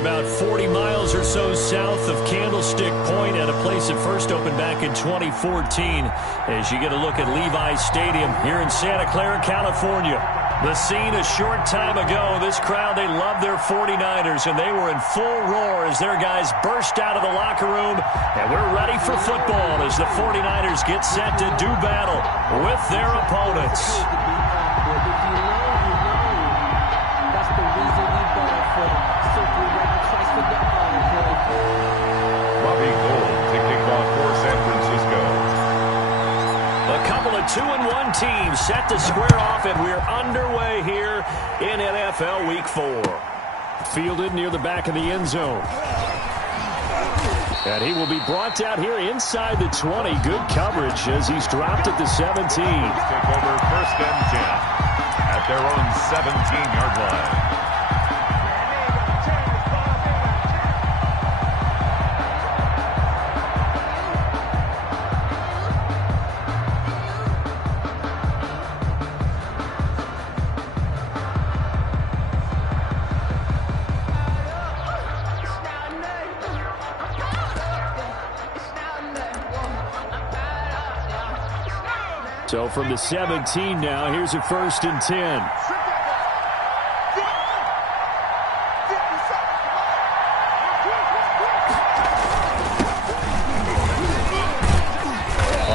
about 40 miles or so south of Candlestick Point at a place that first opened back in 2014 as you get a look at Levi's Stadium here in Santa Clara, California. The scene a short time ago, this crowd, they love their 49ers, and they were in full roar as their guys burst out of the locker room, and we're ready for football as the 49ers get set to do battle with their opponents. A couple of 2-1 teams set to square off, and we're underway here in NFL Week 4. Fielded near the back of the end zone. And he will be brought out here inside the 20. Good coverage as he's dropped at the 17. Take over first and 10 at their own 17-yard line. So from the 17 now, here's a first and 10.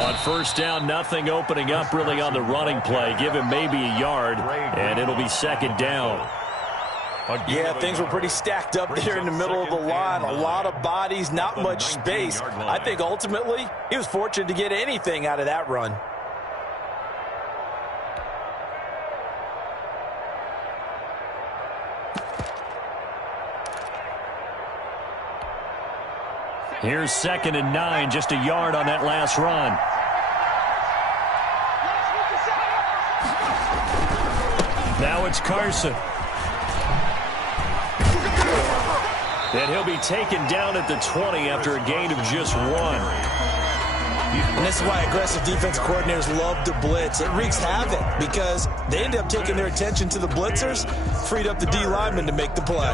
On first down, nothing opening up really on the running play. Give him maybe a yard, and it'll be second down. Yeah, things were pretty stacked up there in the middle of the line. A lot of bodies, not much space. I think ultimately he was fortunate to get anything out of that run. Here's second and 9, just a yard on that last run. Now it's Carson. And he'll be taken down at the 20 after a gain of just 1. And this is why aggressive defense coordinators love to blitz. It wreaks havoc because they end up taking their attention to the blitzers, freed up the D lineman to make the play.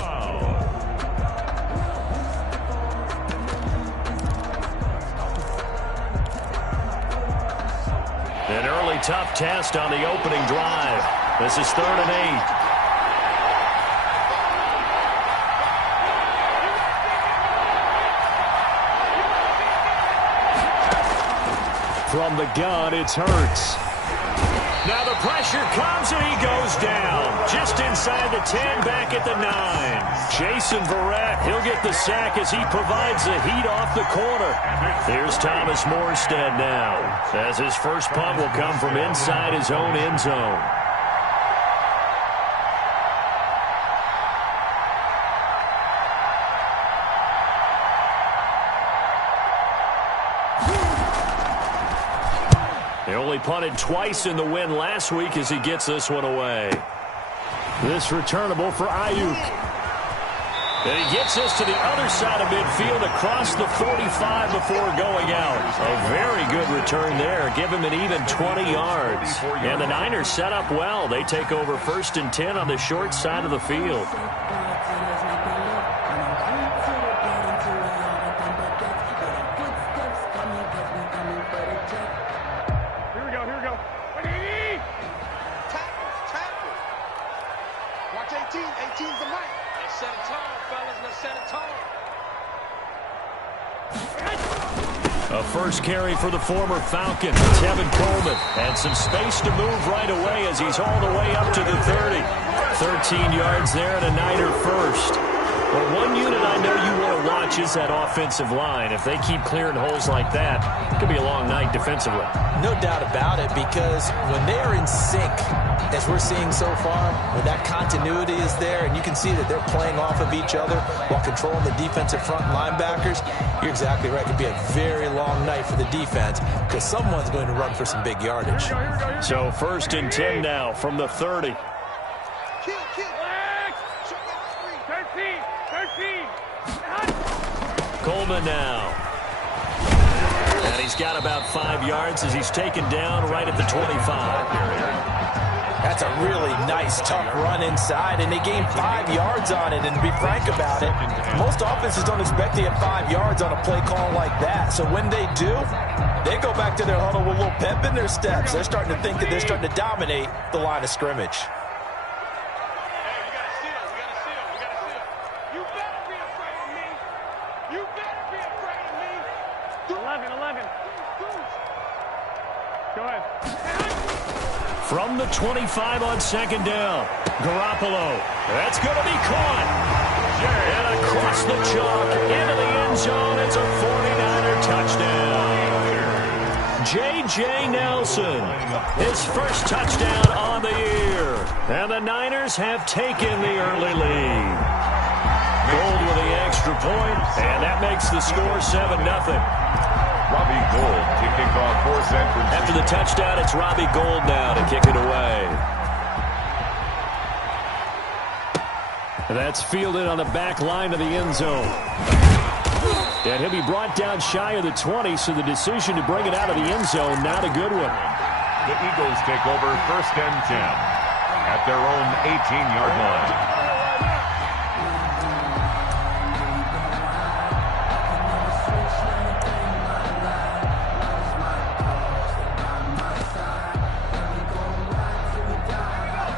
An early tough test on the opening drive. This is 3rd and 8. From the gun, it's Hurts. Now the pressure comes and he goes down. Just inside the 10, back at the 9. Jason Verrett, he'll get the sack as he provides the heat off the corner. Here's Thomas Morstead now, as his first punt will come from inside his own end zone. They only punted twice in the win last week as he gets this one away. This returnable for Ayuk. And he gets this to the other side of midfield across the 45 before going out. A very good return there. Give him an even 20 yards. And the Niners set up well. They take over 1st and 10 on the short side of the field. A first carry for the former Falcon. It's Tevin Coleman. And some space to move right away as he's all the way up to the 30. 13 yards there and a Niner first. Well, one unit I know you want to watch is that offensive line. If they keep clearing holes like that, it could be a long night defensively. No doubt about it, because when they are in sync, as we're seeing so far, when that continuity is there and you can see that they're playing off of each other while controlling the defensive front linebackers, you're exactly right. It could be a very long night for the defense because someone's going to run for some big yardage. So 1st and 10 now from the 30. Coleman now. And he's got about 5 yards as he's taken down right at the 25. That's a really nice, tough run inside, and they gained 5 yards on it. And to be frank about it, most offenses don't expect to get 5 yards on a play call like that. So when they do, they go back to their huddle with a little pep in their steps. They're starting to think that they're starting to dominate the line of scrimmage. From the 25 on second down, Garoppolo. That's going to be caught. And across the chalk, into the end zone. It's a 49er touchdown. J.J. Nelson, his first touchdown on the year. And the Niners have taken the early lead. Gold with the extra point, and that makes the score 7-0. Robbie Gould to kick off for San Francisco. After the touchdown, it's Robbie Gould now to kick it away. That's fielded on the back line of the end zone. And he'll be brought down shy of the 20, so the decision to bring it out of the end zone, not a good one. The Eagles take over 1st and 10 at their own 18-yard line.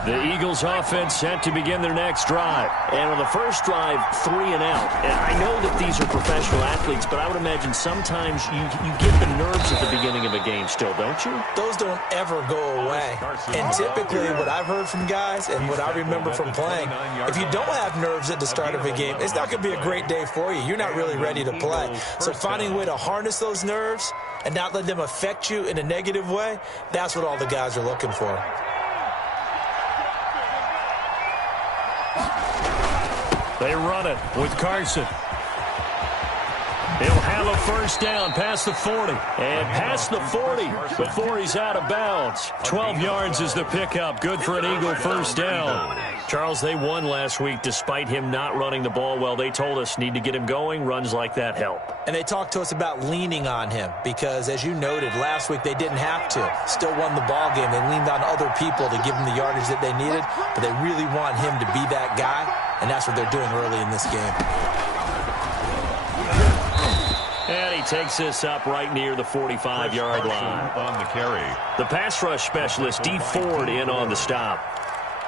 The Eagles offense set to begin their next drive. And on the first drive, 3 and out. And I know that these are professional athletes, but I would imagine sometimes you get the nerves at the beginning of a game still, don't you? Those don't ever go away. And typically what I've heard from guys and what I remember from playing, if you don't have nerves at the start of a game, it's not going to be a great day for you. You're not really ready to play. So finding a way to harness those nerves and not let them affect you in a negative way, that's what all the guys are looking for. They run it with Carson. He'll have a first down past the 40. And past the 40 before he's out of bounds. 12 yards is the pickup. Good for an Eagle first down. Charles, they won last week despite him not running the ball well. They told us need to get him going. Runs like that help. And they talked to us about leaning on him because, as you noted, last week they didn't have to. Still won the ball game. They leaned on other people to give them the yardage that they needed. But they really want him to be that guy. And that's what they're doing early in this game. And he takes this up right near the 45-yard line. On the carry. The pass rush specialist, D. Ford, in on the stop.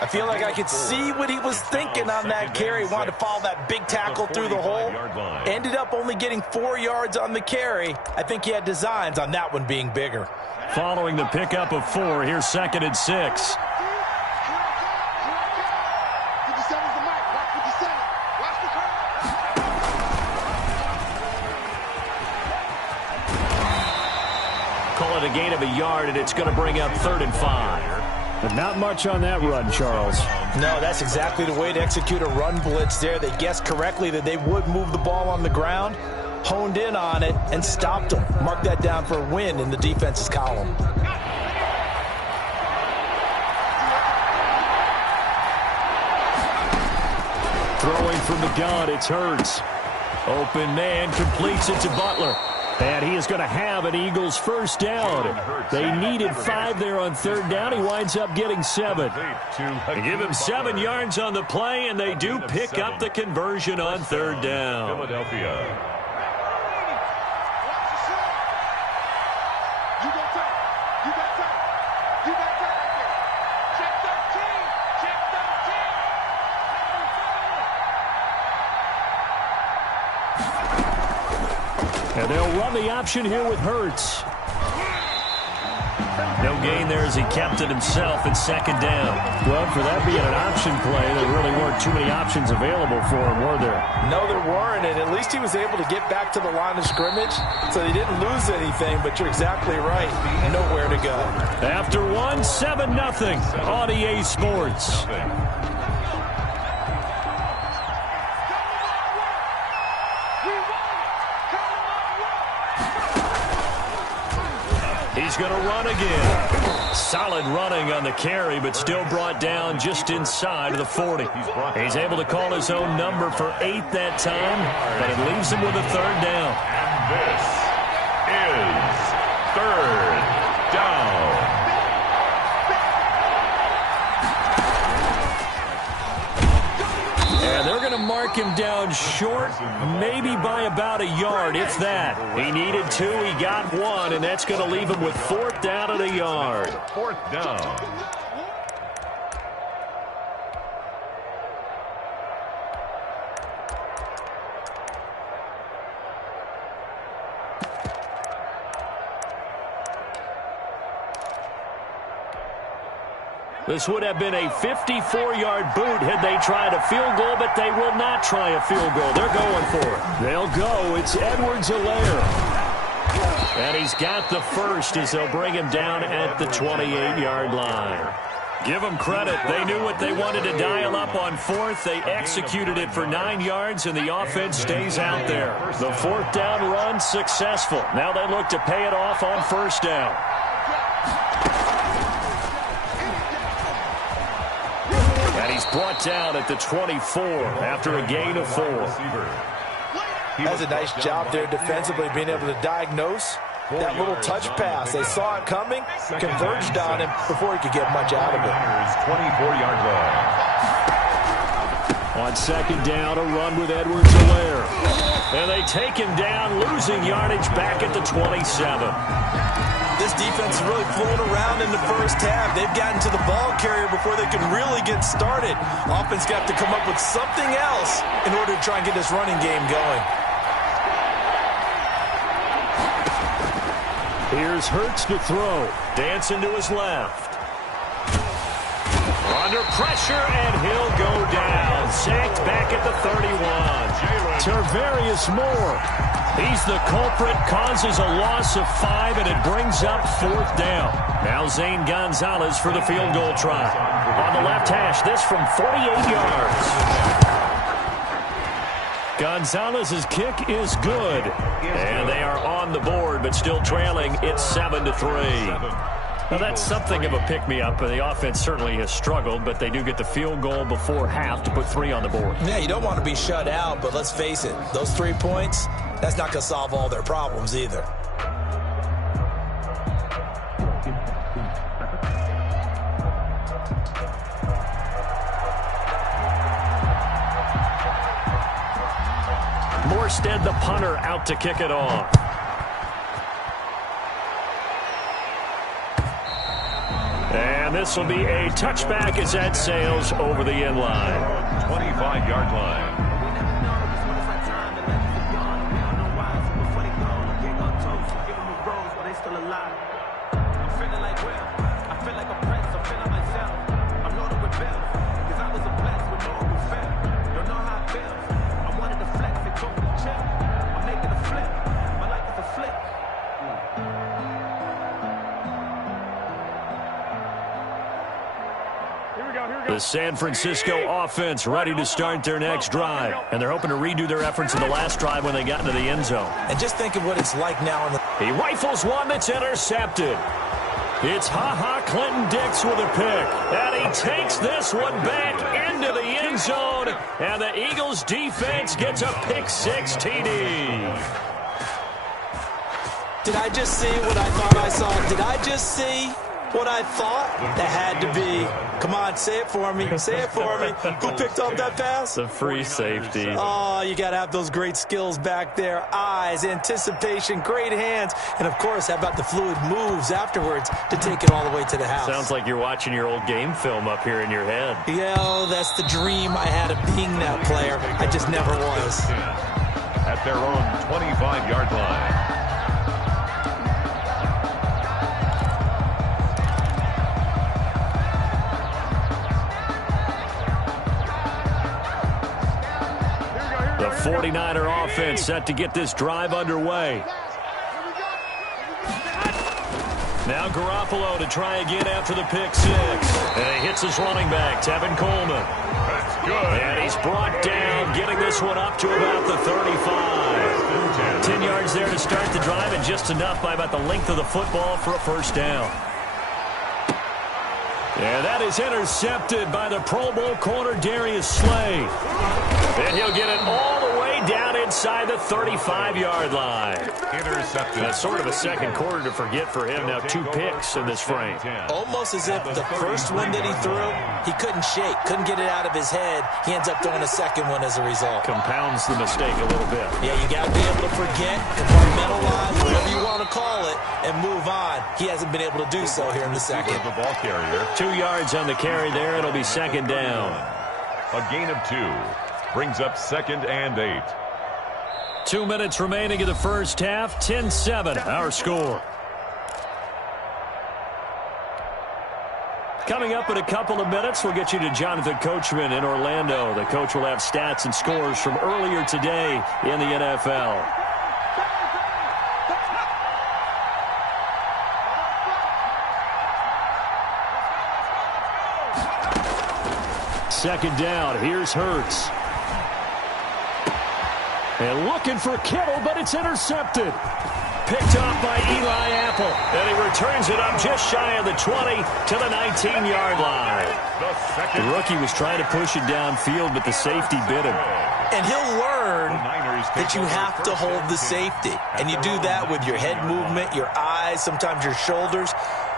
I feel like I could see what he was thinking on that carry. Wanted to follow that big tackle through the hole. Ended up only getting 4 yards on the carry. I think he had designs on that one being bigger. Following the pickup of 4, here's 2nd and 6. Call it a gain of a yard, and it's going to bring up 3rd and 5. But not much on that run, Charles. No, that's exactly the way to execute a run blitz there. They guessed correctly that they would move the ball on the ground, honed in on it, and stopped them. Mark that down for a win in the defense's column. Throwing from the gun, it's Hurts. Open man completes it to Butler. And he is going to have an Eagles first down. They needed 5 there on 3rd down. He winds up getting 7. They give him 7 yards on the play, and they do pick up the conversion on 3rd down. Philadelphia. And they'll run the option here with Hurts. No gain there as he kept it himself at 2nd down. Well, for that being an option play, there really weren't too many options available for him, were there? No, there weren't, and at least he was able to get back to the line of scrimmage, so he didn't lose anything, but you're exactly right. Nowhere to go. After 1, 7-0 on EA Sports. He's going to run again. Solid running on the carry, but still brought down just inside of the 40. He's able to call his own number for 8 that time, but it leaves him with a 3rd down. And this is 3rd down. to mark him down short, maybe by about a yard, if that. He needed 2, he got 1, and that's going to leave him with 4th down and a yard. 4th down. This would have been a 54-yard boot had they tried a field goal, but they will not try a field goal. They're going for it. They'll go. It's Edwards-Helaire. And he's got the first as they'll bring him down at the 28-yard line. Give them credit. They knew what they wanted to dial up on 4th. They executed it for 9 yards, and the offense stays out there. The 4th down run successful. Now they look to pay it off on 1st down. He's brought down at the 24 after a gain of 4. That's a nice job there defensively, being able to diagnose that little touch pass. They saw it coming, converged on him before he could get much out of it. 24-yard line. On 2nd down, a run with Edwards-Helaire. And they take him down, losing yardage back at the 27. This defense is really flown around in the first half. They've gotten to the ball carrier before they can really get started. Offense got to come up with something else in order to try and get this running game going. Here's Hurts to throw. Dancing to his left. Under pressure, and he'll go down. Sacked back at the 31. Tarvarius Moore. He's the culprit, causes a loss of 5, and it brings up 4th down. Now Zane Gonzalez for the field goal try. On the left hash, this from 48 yards. Gonzalez's kick is good. And they are on the board, but still trailing. It's 7-3. Now, that's something of a pick-me-up. The offense certainly has struggled, but they do get the field goal before half to put 3 on the board. Yeah, you don't want to be shut out, but let's face it, those 3 points, that's not going to solve all their problems either. Morstead, the punter, out to kick it off. And this will be a touchback as that sails over the end line. 25-yard line. The San Francisco offense ready to start their next drive. And they're hoping to redo their efforts in the last drive when they got into the end zone. And just think of what it's like now. He rifles one that's intercepted. It's Ha-Ha Clinton-Dix with a pick. And he takes this one back into the end zone. And the Eagles defense gets a pick-6 TD. Did I just see what I thought I saw? Did I just see what I thought? That had to be. Come on, say it for me. Say it for me. Who picked up that pass? The free safety. Oh, you got to have those great skills back there. Eyes, anticipation, great hands. And, of course, how about the fluid moves afterwards to take it all the way to the house? Sounds like you're watching your old game film up here in your head. Yeah, oh, that's the dream I had of being that player. I just never was. At their own 25-yard line. The 49er offense set to get this drive underway. Now Garoppolo to try again after the pick-6. And he hits his running back, Tevin Coleman. That's good. And he's brought down, getting this one up to about the 35. 10 yards there to start the drive, and just enough by about the length of the football for a first down. And that is intercepted by the Pro Bowl corner Darius Slay. And he'll get it all the way down inside the 35-yard line. Intercepted. That's sort of a second quarter to forget for him. Now 2 picks in this frame. Almost as if the first one that he threw, he couldn't shake, couldn't get it out of his head. He ends up throwing a second one as a result. Compounds the mistake a little bit. Yeah, you got to be able to forget, compartmentalize, whatever you want to call it, and move on. He hasn't been able to do so here in the second. The ball carrier. 2 yards on the carry there. It'll be second down. A gain of 2 brings up 2nd and 8. 2 minutes remaining in the first half. 10-7, our score. Coming up in a couple of minutes, we'll get you to Jonathan Coachman in Orlando. The coach will have stats and scores from earlier today in the NFL. Second down, here's Hurts. And looking for Kittle, but it's intercepted. Picked off by Eli Apple. And he returns it up just shy of the 20 to the 19-yard line. The rookie was trying to push it downfield, but the safety bit him. And he'll learn that you have to hold the safety. And you do that with your head movement, your eyes, sometimes your shoulders.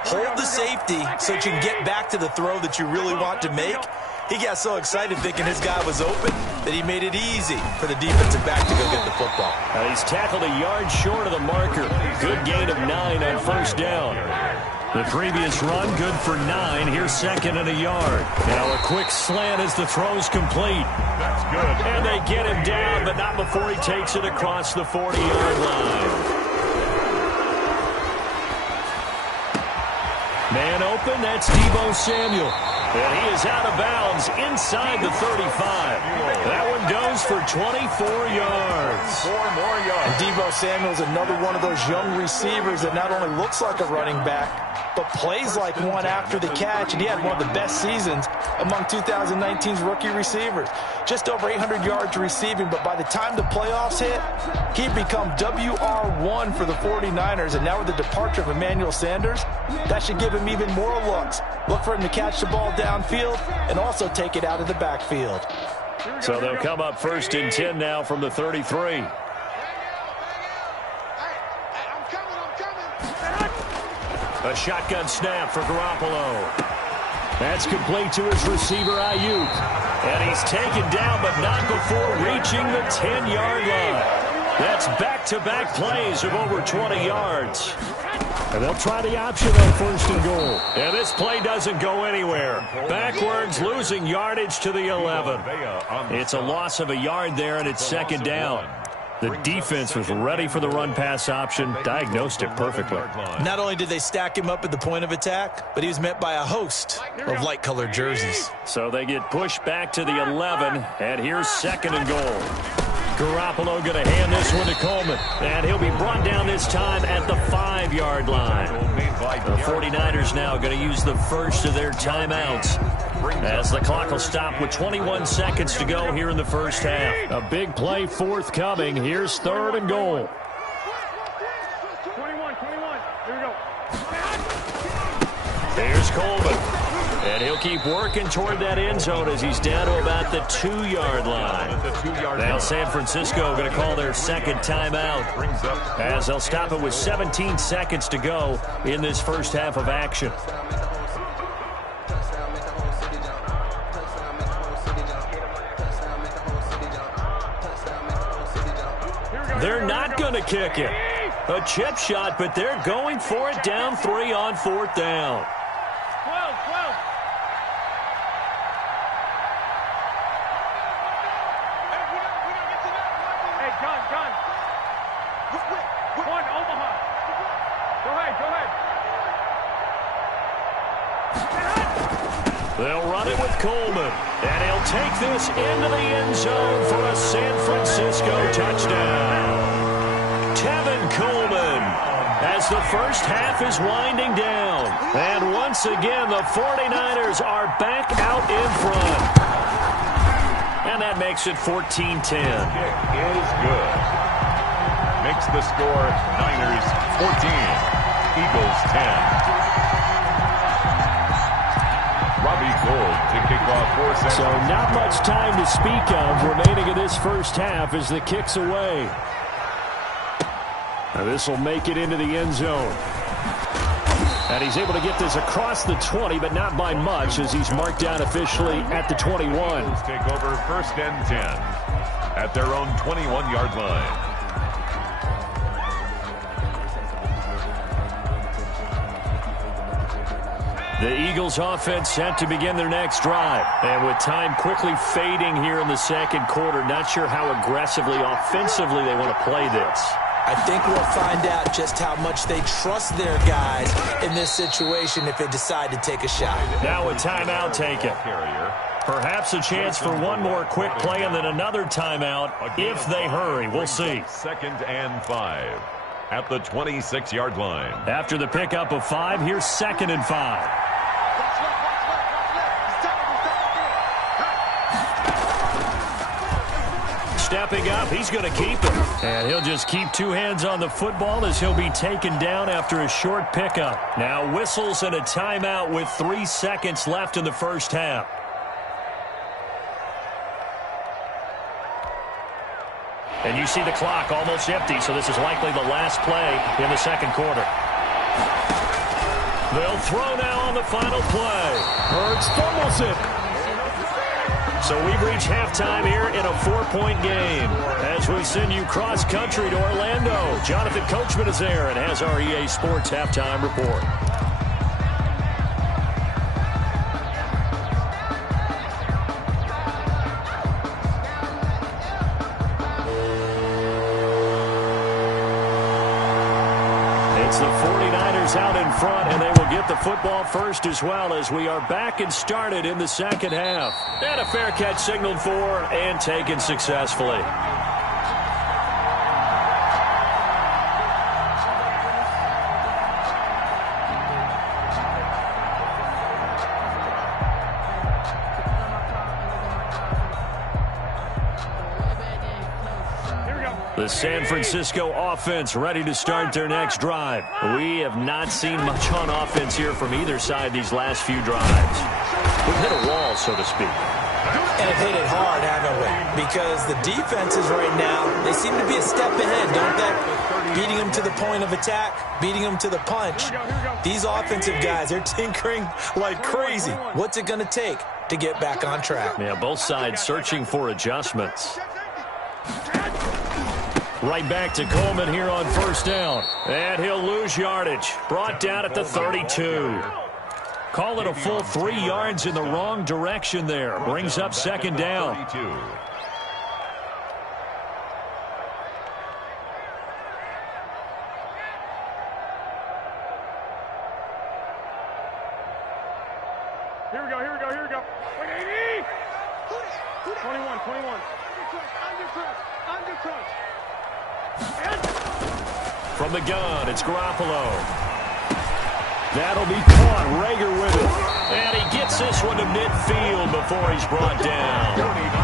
Hold the safety so that you can get back to the throw that you really want to make. He got so excited thinking his guy was open that he made it easy for the defensive back to go get the football. He's tackled a yard short of the marker. Good gain of 9 on first down. The previous run, good for 9. Here's second and a yard. Now a quick slant as the throw's complete. That's good. And they get him down, but not before he takes it across the 40-yard line. Man open, that's Deebo Samuel. And he is out of bounds inside the 35. That one goes for 24 yards. 4 more yards. And Deebo Samuel's another one of those young receivers that not only looks like a running back, but plays like one after the catch. And he had one of the best seasons among 2019's rookie receivers. Just over 800 yards receiving, but by the time the playoffs hit, he'd become WR1 for the 49ers. And now with the departure of Emmanuel Sanders, that should give him even more looks. Look for him to catch the ball downfield and also take it out of the backfield. So they'll come up 1st and 10 now from the 33. A shotgun snap for Garoppolo. That's complete to his receiver, Ayuk. And he's taken down, but not before reaching the 10-yard line. That's back-to-back plays of over 20 yards. And they'll try the option on 1st and goal. And this play doesn't go anywhere. Backwards, losing yardage to the 11. It's a loss of a yard there, and it's second down. The defense was ready for the run-pass option, diagnosed it perfectly. Not only did they stack him up at the point of attack, but he was met by a host of light-colored jerseys. So they get pushed back to the 11, and here's 2nd and goal. Garoppolo going to hand this one to Coleman, and he'll be brought down this time at the 5-yard line. The 49ers now going to use the first of their timeouts as the clock will stop with 21 seconds to go here in the first half. A big play forthcoming. Here's 3rd and goal. 21. Here we go. There's Coleman. And he'll keep working toward that end zone as he's down to about the 2-yard line. Now San Francisco going to call their second timeout as they'll stop it with 17 seconds to go in this first half of action. They're not going to kick it. A chip shot, but they're going for it down 3 on 4th down. 12. Hey, gun. One, Omaha. Go ahead. They'll run it with Coleman, and he'll take this into the end zone for a San Francisco touchdown. Tevin Coleman, as the first half is winding down. And once again, the 49ers are back out in front. And that makes it 14-10. Kick is good. Makes the score Niners 14, Eagles 10. Bobby Gould to kick off 4 seconds. So not much time to speak of remaining in this first half as the kick's away. Now this will make it into the end zone. And he's able to get this across the 20, but not by much as he's marked down officially at the 21. Eagles take over 1st and 10 at their own 21-yard line. The Eagles offense set to begin their next drive. And with time quickly fading here in the second quarter, not sure how aggressively, offensively they want to play this. I think we'll find out just how much they trust their guys in this situation if they decide to take a shot. Now a timeout taken. Perhaps a chance for one more quick play and then another timeout if they hurry. We'll see. 2nd and 5 at the 26-yard line. After the pickup of 5, here's 2nd and 5. Stepping up, he's going to keep it. And he'll just keep 2 hands on the football as he'll be taken down after a short pickup. Now whistles and a timeout with 3 seconds left in the first half. And you see the clock almost empty, so this is likely the last play in the second quarter. They'll throw now on the final play. Hurts fumbles it. So we've reached halftime here in a 4-point game. As we send you cross-country to Orlando, Jonathan Coachman is there and has our EA Sports halftime report. It's the 49ers out in front, and they will get the football first as well as we are back and started in the second half. And a fair catch signaled for and taken successfully. The San Francisco offense ready to start their next drive. We have not seen much on offense here from either side these last few drives. We've hit a wall, so to speak. And have hit it hard, haven't we? Because the defenses right now, they seem to be a step ahead, don't they? Beating them to the point of attack, beating them to the punch. These offensive guys, they're tinkering like crazy. What's it going to take to get back on track? Yeah, both sides searching for adjustments. Right back to Coleman here on first down. And he'll lose yardage. Brought down at the 32. Call it a full 3 yards in the wrong direction there. Brings up second down. Here we go, here we go, here we go. Wait, 80! 21. Under crush. From the gun, it's Garoppolo. That'll be caught. Rager with it. And he gets this one to midfield before he's brought down.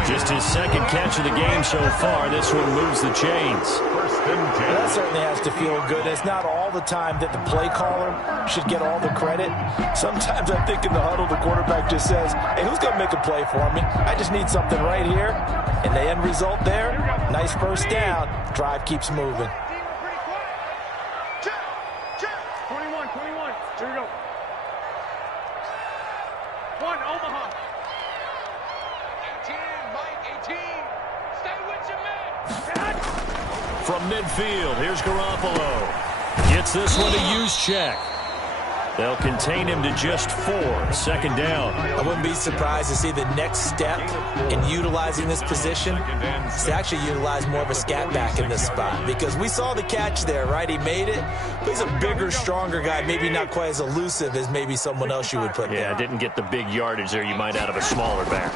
Just his second catch of the game so far. This one moves the chains. That certainly has to feel good. It's not all the time that the play caller should get all the credit. Sometimes I think in the huddle, the quarterback just says, hey, who's going to make a play for me? I just need something right here. And the end result there, nice first down. Drive keeps moving. 21. Here we go. 1, Omaha. 18, Mike, 18. Stay with your man. From midfield, here's Garoppolo. Gets this one to use check. They'll contain him to just 4. Second down. I wouldn't be surprised to see the next step in utilizing this position is to actually utilize more of a scat back in this spot, because we saw the catch there, right? He made it, but he's a bigger, stronger guy, maybe not quite as elusive as maybe someone else you would put there. Yeah, didn't get the big yardage there you might out of a smaller back.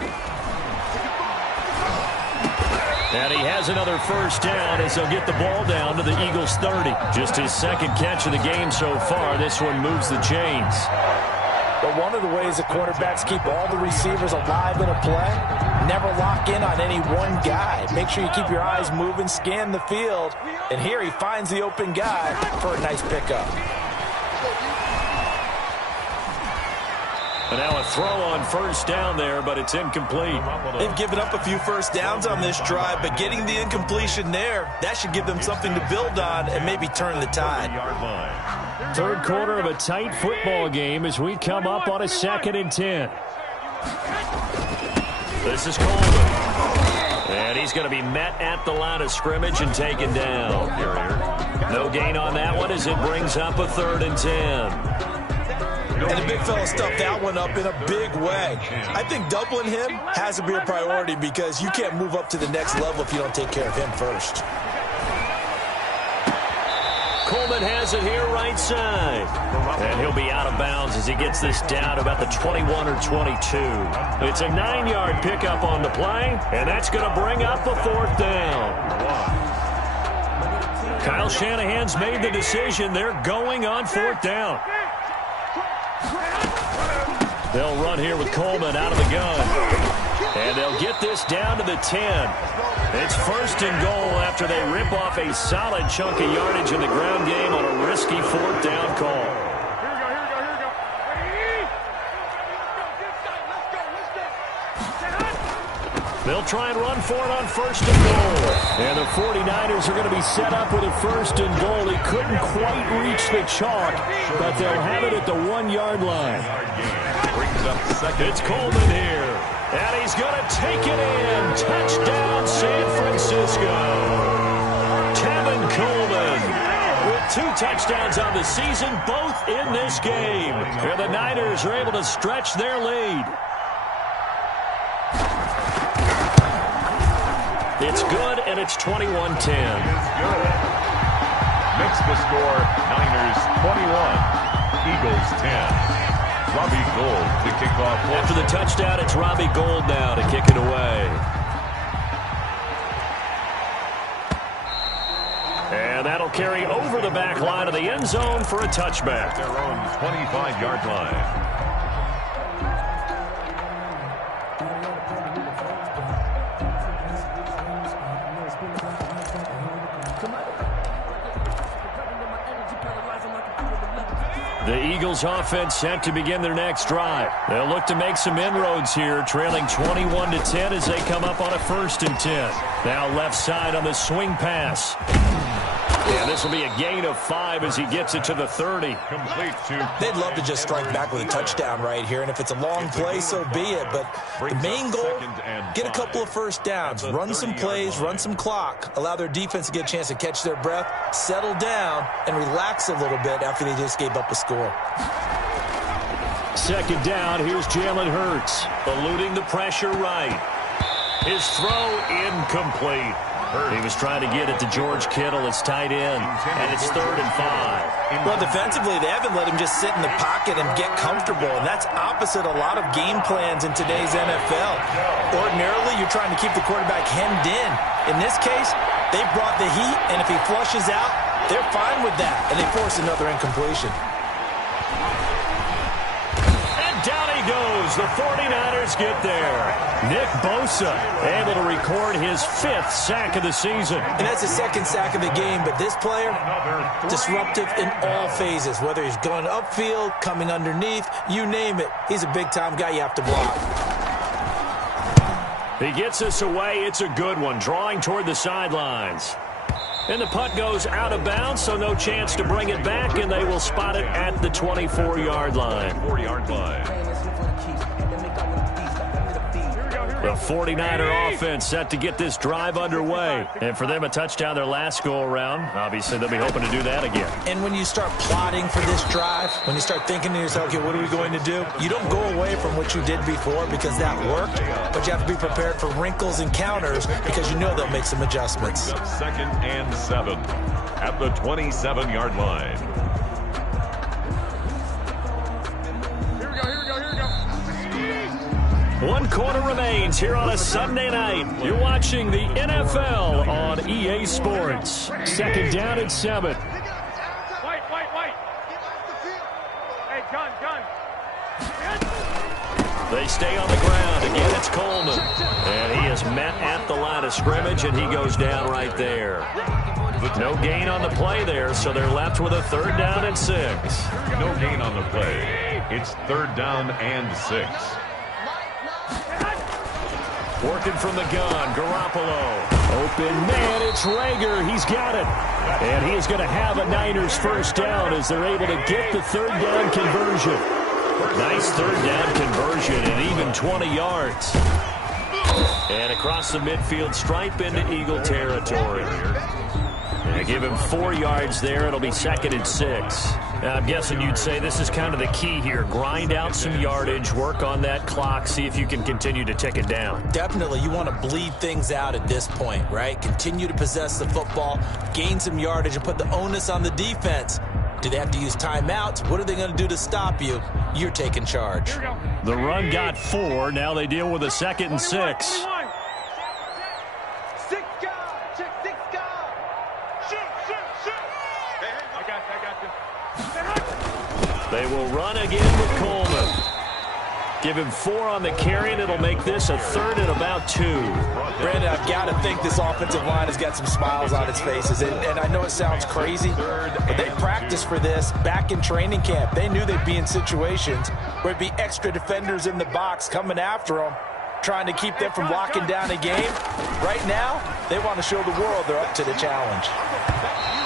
And he has another first down as they'll get the ball down to the Eagles' 30. Just his second catch of the game so far. This one moves the chains. But one of the ways the quarterbacks keep all the receivers alive in a play, never lock in on any one guy. Make sure you keep your eyes moving, scan the field. And here he finds the open guy for a nice pickup. And now a throw on first down there, but it's incomplete. They've given up a few first downs on this drive, but getting the incompletion there, that should give them something to build on and maybe turn the tide. Third quarter of a tight football game as we come up on a 2nd and 10. This is Coleman. And he's going to be met at the line of scrimmage and taken down. No gain on that one as it brings up a 3rd and 10. And the big fella stuffed that one up in a big way. I think doubling him has to be a priority because you can't move up to the next level if you don't take care of him first. Coleman has it here right side. And he'll be out of bounds as he gets this down about the 21 or 22. It's a 9-yard pickup on the play, and that's going to bring up a 4th down. Kyle Shanahan's made the decision. They're going on 4th down. They'll run here with Coleman out of the gun. And they'll get this down to the 10. It's 1st and goal after they rip off a solid chunk of yardage in the ground game on a risky 4th down call. They'll try and run for it on 1st and goal. And the 49ers are going to be set up with a 1st and goal. He couldn't quite reach the chalk, but they'll have it at the 1-yard line. It's Coleman here. And he's going to take it in. Touchdown, San Francisco. Kevin Coleman with 2 touchdowns on the season, both in this game. And the Niners are able to stretch their lead. It's good, and it's 21-10. Makes the score Niners 21, Eagles 10. Robbie Gould to kick off. After the touchdown, it's Robbie Gould now to kick it away. And that'll carry over the back line of the end zone for a touchback. Their own 25-yard line. The Eagles offense set to begin their next drive. They'll look to make some inroads here, trailing 21-10 as they come up on a 1st and 10. Now left side on the swing pass. And this will be a gain of 5 as he gets it to the 30. Complete to. They'd love to just strike back with a touchdown right here, and if it's a long play, so be it. But the main goal, get a couple of first downs, run some plays, run some clock, allow their defense to get a chance to catch their breath, settle down, and relax a little bit after they just gave up a score. 2nd down, here's Jalen Hurts, eluding the pressure right. His throw incomplete. He was trying to get it to George Kittle. It's tight end, and it's 3rd and 5. Well, defensively, they haven't let him just sit in the pocket and get comfortable, and that's opposite a lot of game plans in today's NFL. Ordinarily, you're trying to keep the quarterback hemmed in. In this case, they brought the heat, and if he flushes out, they're fine with that, and they force another incompletion. Down he goes. The 49ers get there. Nick Bosa able to record his 5th sack of the season. And that's his 2nd sack of the game, but this player, disruptive in all phases. Whether he's going upfield, coming underneath, you name it. He's a big-time guy you have to block. He gets us away. It's a good one, drawing toward the sidelines. And the punt goes out of bounds, so no chance to bring it back, and they will spot it at the 24-yard line. 4-yard line. The 49er offense set to get this drive underway. And for them, a touchdown their last go-around. Obviously, they'll be hoping to do that again. And when you start plotting for this drive, when you start thinking to yourself, okay, what are we going to do? You don't go away from what you did before because that worked, but you have to be prepared for wrinkles and counters because you know they'll make some adjustments. 2nd and 7 at the 27-yard line. One quarter remains here on a Sunday night. You're watching the NFL on EA Sports. 2nd down and 7. White. Hey, gun. They stay on the ground. Again, it's Coleman. And he is met at the line of scrimmage, and he goes down right there. No gain on the play there, so they're left with a 3rd down and 6. No gain on the play. It's 3rd down and 6. Working from the gun, Garoppolo. Open man, it's Rager. He's got it. And he is going to have a Niners first down as they're able to get the 3rd down conversion. Nice 3rd down conversion and even 20 yards. And across the midfield stripe into Eagle territory. And give him 4 yards there. It'll be 2nd and 6. I'm guessing you'd say this is kind of the key here. Grind out some yardage, work on that clock, see if you can continue to tick it down. Definitely. You want to bleed things out at this point, right? Continue to possess the football, gain some yardage, and put the onus on the defense. Do they have to use timeouts? What are they going to do to stop you? You're taking charge. The run got 4. Now they deal with a 2nd and 6. They will run again with Coleman. Give him 4 on the carry, and it'll make this a 3rd and about 2. Brandon, I've got to think this offensive line has got some smiles on its faces. And I know it sounds crazy, but they practiced for this back in training camp. They knew they'd be in situations where it'd be extra defenders in the box coming after them, trying to keep them from locking down a game. Right now, they want to show the world they're up to the challenge.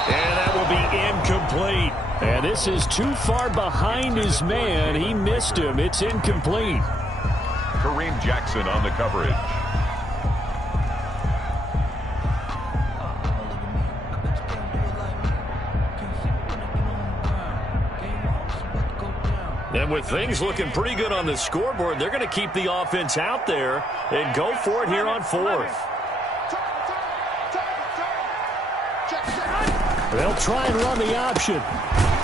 And that will be incomplete. And this is too far behind his man. He missed him. It's incomplete. Kareem Jackson on the coverage. And with things looking pretty good on the scoreboard, they're going to keep the offense out there and go for it here on 4th. They'll try and run the option.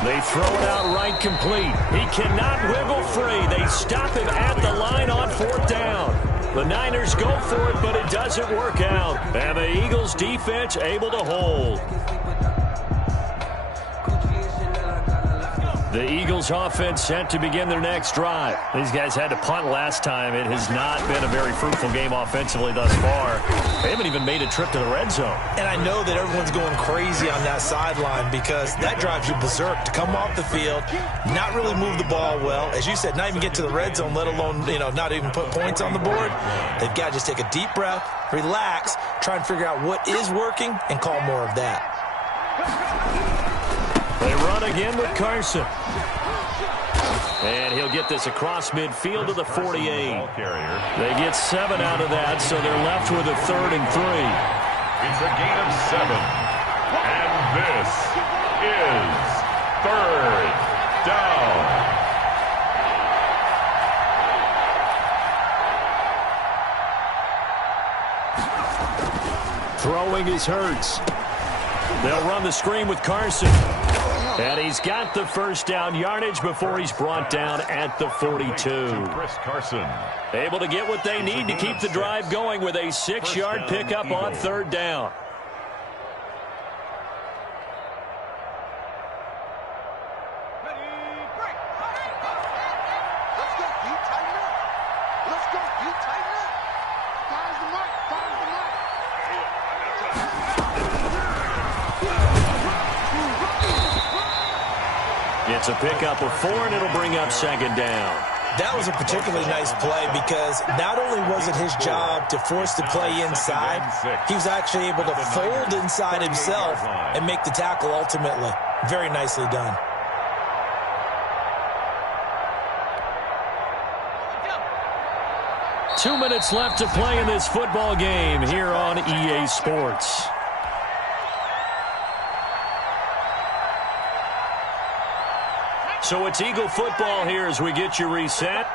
They throw it out right complete. He cannot wiggle free. They stop him at the line on 4th down. The Niners go for it, but it doesn't work out. And the Eagles defense able to hold. The Eagles offense set to begin their next drive. These guys had to punt last time. It has not been a very fruitful game offensively thus far. They haven't even made a trip to the red zone. And I know that everyone's going crazy on that sideline because that drives you berserk to come off the field, not really move the ball well. As you said, not even get to the red zone, let alone, not even put points on the board. They've got to just take a deep breath, relax, try and figure out what is working, and call more of that. They run again with Carson. And he'll get this across midfield to the 48. They get 7 out of that, so they're left with a 3rd and 3. It's a gain of 7. And this is 3rd down. Throwing is Hurts. They'll run the screen with Carson. And he's got the first down yardage before he's brought down at the 42. Chris Carson. Able to get what they need to keep the drive going with a 6-yard pickup on 3rd down. It's a pickup of 4, and it'll bring up 2nd down. That was a particularly nice play because not only was it his job to force the play inside, he was actually able to fold inside himself and make the tackle ultimately. Very nicely done. Two minutes left to play in this football game here on EA Sports. So it's Eagle football here as we get you reset.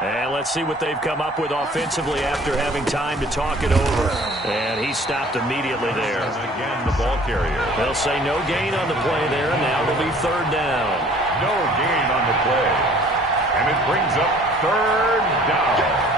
And let's see what they've come up with offensively after having time to talk it over. And he stopped immediately there. Again, the ball carrier. They'll say no gain on the play there, and now it'll be 3rd down. No gain on the play. And it brings up 3rd down.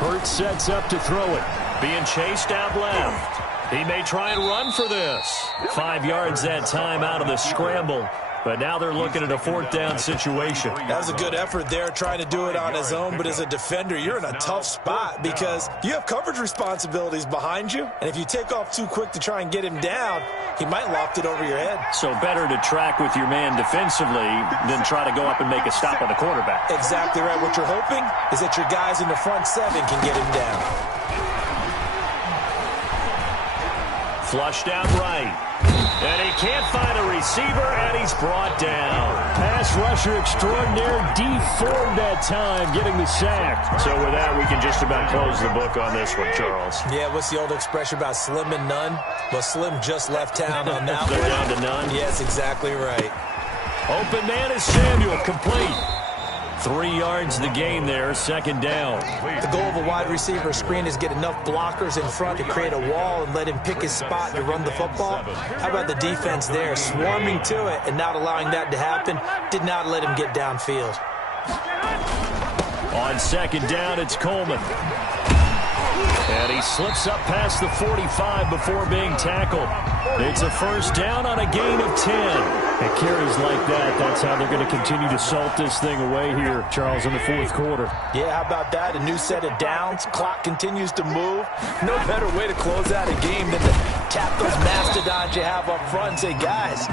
Hurts sets up to throw it. being chased out left. He may try and run for this. 5 yards that time out of the scramble. But now they're looking at a 4th down situation. That was a good effort there, trying to do it on his own. But as a defender, you're in a tough spot because you have coverage responsibilities behind you. And if you take off too quick to try and get him down, he might loft it over your head. So better to track with your man defensively than try to go up and make a stop on the quarterback. Exactly right. What you're hoping is that your guys in the front 7 can get him down. Flushed out right. And he can't find a receiver, and he's brought down. Pass rusher extraordinaire, deformed that time, getting the sack. So with that, we can just about close the book on this one, Charles. Yeah, what's the old expression about slim and none? Well, Slim just left town on that one. They're down to none? Yes, exactly right. Open man is Samuel, complete. 3 yards the gain there, 2nd down. The goal of a wide receiver screen is get enough blockers in front to create a wall and let him pick his spot to run the football. How about the defense there, swarming to it and not allowing that to happen? Did not let him get downfield. On 2nd down, it's Coleman. And he slips up past the 45 before being tackled. It's a 1st down on a gain of 10. It carries like that. That's how they're going to continue to salt this thing away here, Charles, in the 4th quarter. Yeah, how about that? A new set of downs. Clock continues to move. No better way to close out a game than to tap those mastodons you have up front and say, guys,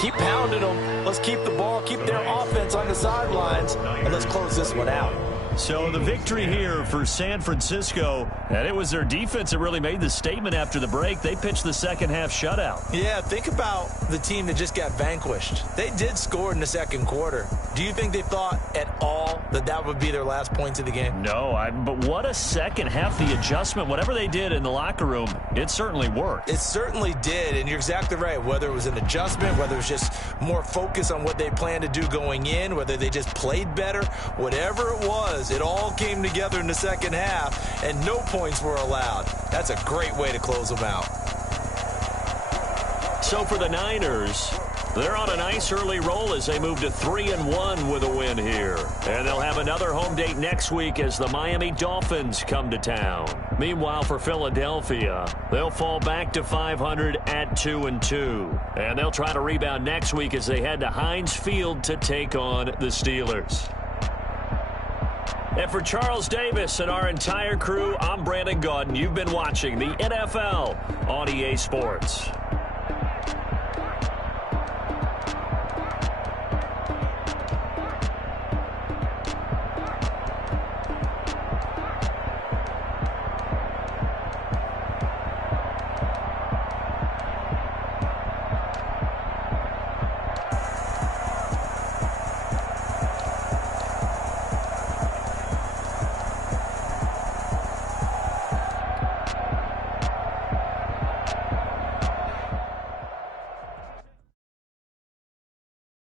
keep pounding them. Let's keep the ball, keep their offense on the sidelines, and let's close this one out. So the victory here for San Francisco, and it was their defense that really made the statement after the break. They pitched the 2nd half shutout. Yeah, think about the team that just got vanquished. They did score in the 2nd quarter. Do you think they thought at all that that would be their last points of the game? No, but what a 2nd half. The adjustment, whatever they did in the locker room, it certainly worked. It certainly did, and you're exactly right. Whether it was an adjustment, whether it was just more focus on what they planned to do going in, whether they just played better, whatever it was, it all came together in the 2nd half, and no points were allowed. That's a great way to close them out. So for the Niners, they're on a nice early roll as they move to 3-1 with a win here. And they'll have another home date next week as the Miami Dolphins come to town. Meanwhile, for Philadelphia, they'll fall back to 500 at 2-2. And they'll try to rebound next week as they head to Heinz Field to take on the Steelers. And for Charles Davis and our entire crew, I'm Brandon Gaudin. You've been watching the NFL on EA Sports.